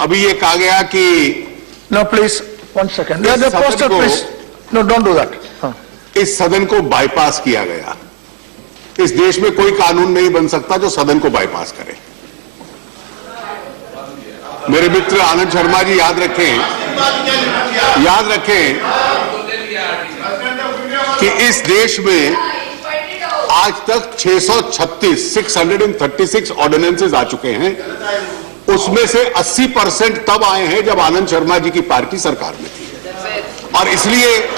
अभी ये कहा गया कि No, please, 1 second. The poster, please. No, don't do that. इस सदन को बाईपास किया गया। इस देश में कोई कानून नहीं बन सकता जो सदन को बाईपास करे। मेरे मित्र आनंद शर्मा जी याद रखें कि इस देश में आज तक 636 ऑर्डिनेंसेस आ चुके हैं। उसमें से 80% तब आए हैं जब आनंद शर्मा जी की पार्टी सरकार में थी, और इसलिए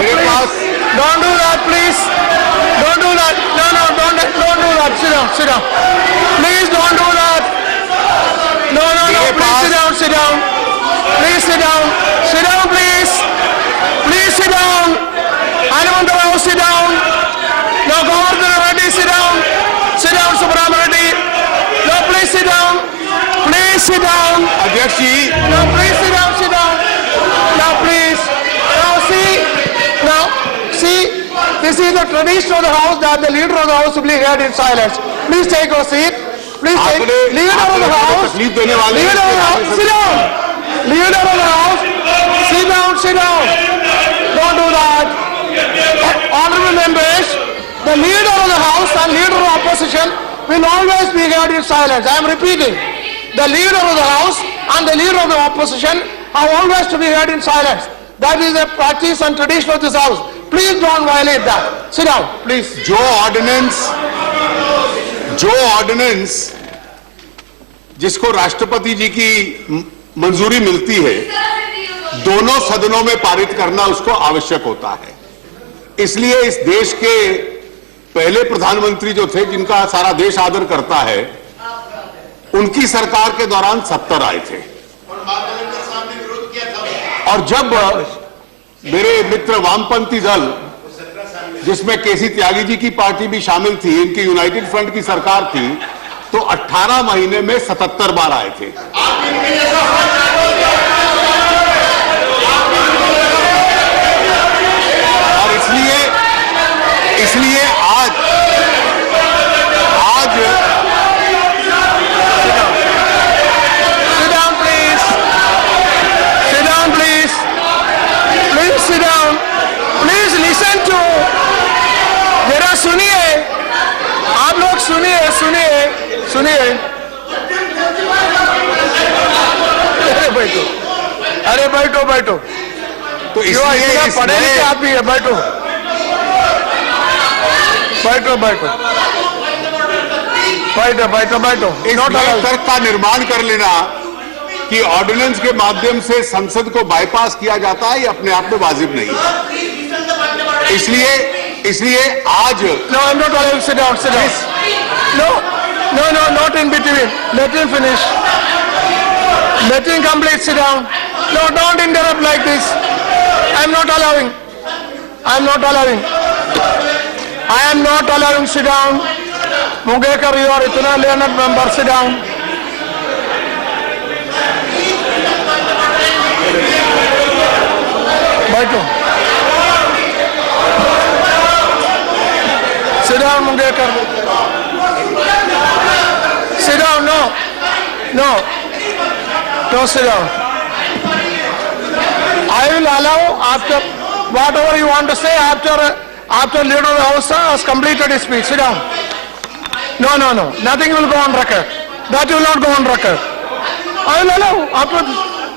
मेरे पास Don't do that, please. Don't do that. No, don't do that. Sit down. Please don't do that. No, please sit down. Please sit down. Sit down, please. Please sit down. Hanumantu Rao, sit down. No, Govardhan Reddy, sit down. Sit down, Subramanian Reddy. No, please sit down. Please sit down. अध्यक्ष जी, No, please sit down. No, please. See, this is the tradition of the house that the leader of the house will be heard in silence. Please take your seat. Please take. Leader of the house. Leader of the house. Sit down. Leader of the house. Sit down. Don't do that. Honorable members, the leader of the house and leader of the opposition will always be heard in silence. I am repeating. The leader of the house and the leader of the opposition are always to be heard in silence. That is a practice and tradition of this house. Please don't violate that. Sit down, please. जो ordinance जिसको राष्ट्रपति जी की मंजूरी मिलती है, दोनों सदनों में पारित करना उसको आवश्यक होता है। इसलिए इस देश के पहले प्रधानमंत्री जो थे, जिनका सारा देश आदर करता है, उनकी सरकार के दौरान 70 आए थे। और जब मेरे मित्र वामपंथी दल, जिसमें केसी त्यागी जी की पार्टी भी शामिल थी, इनकी यूनाइटेड फ्रंट की सरकार थी, तो 18 महीने में 77 बार आए थे। और इसलिए आज Sit down. Please listen to. जरा सुनिए. आप लोग सुनिए. अरे बैठो. तो इसलिए पढ़े लिखे आदमी है. बैठो. इस तर्क का निर्माण कर लेना कि ऑर्डिनेंस के माध्यम से संसद को बाईपास किया जाता है, ये अपने आप में वाजिब नहीं है। इसलिए आज No, I'm not allowing. Sit down. No, not in between. Let him finish. Let him complete. Sit down. No, don't interrupt like this. I'm not allowing. I am not allowing. Sit down. Mungekar, you are itna learned member. Sit down. बैठो. Sit down, Mungekar. Sit down. No. Don't sit down. I will allow after whatever you want to say after leader of the house has completed his speech. Sit down. No. Nothing will go on record. That will not go on record. I will allow after.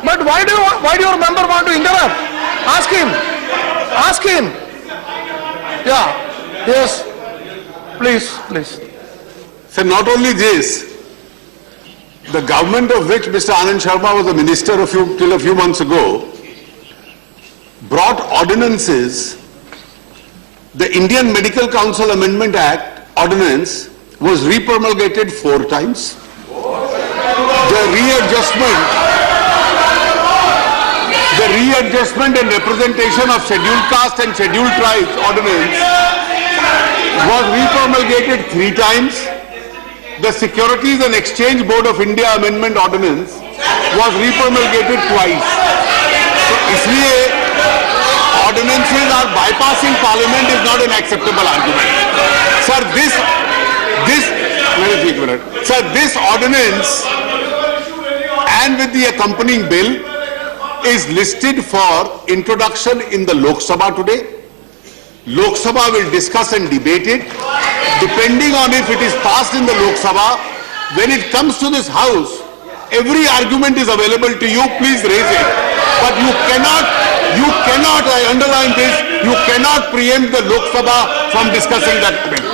But why do your member want to interrupt? Ask him. Yeah. Yes. Please. So not only this, the government of which Mr. Anand Sharma was a minister till a few months ago brought ordinances. The Indian Medical Council Amendment Act ordinance was repromulgated 4 times. The readjustment and representation of scheduled caste and scheduled tribes ordinance was repromulgated 3 times. The Securities and Exchange Board of India Amendment Ordinance was repromulgated twice. So इसलिए ordinances are bypassing parliament is not an acceptable argument. Sir, this ordinance and with the accompanying bill is listed for introduction in the Lok Sabha today. Lok Sabha will discuss and debate it. Depending on if it is passed in the Lok Sabha, when it comes to this house, every argument is available to you. Please raise it. But you cannot, I underline this, you cannot preempt the Lok Sabha from discussing that bill.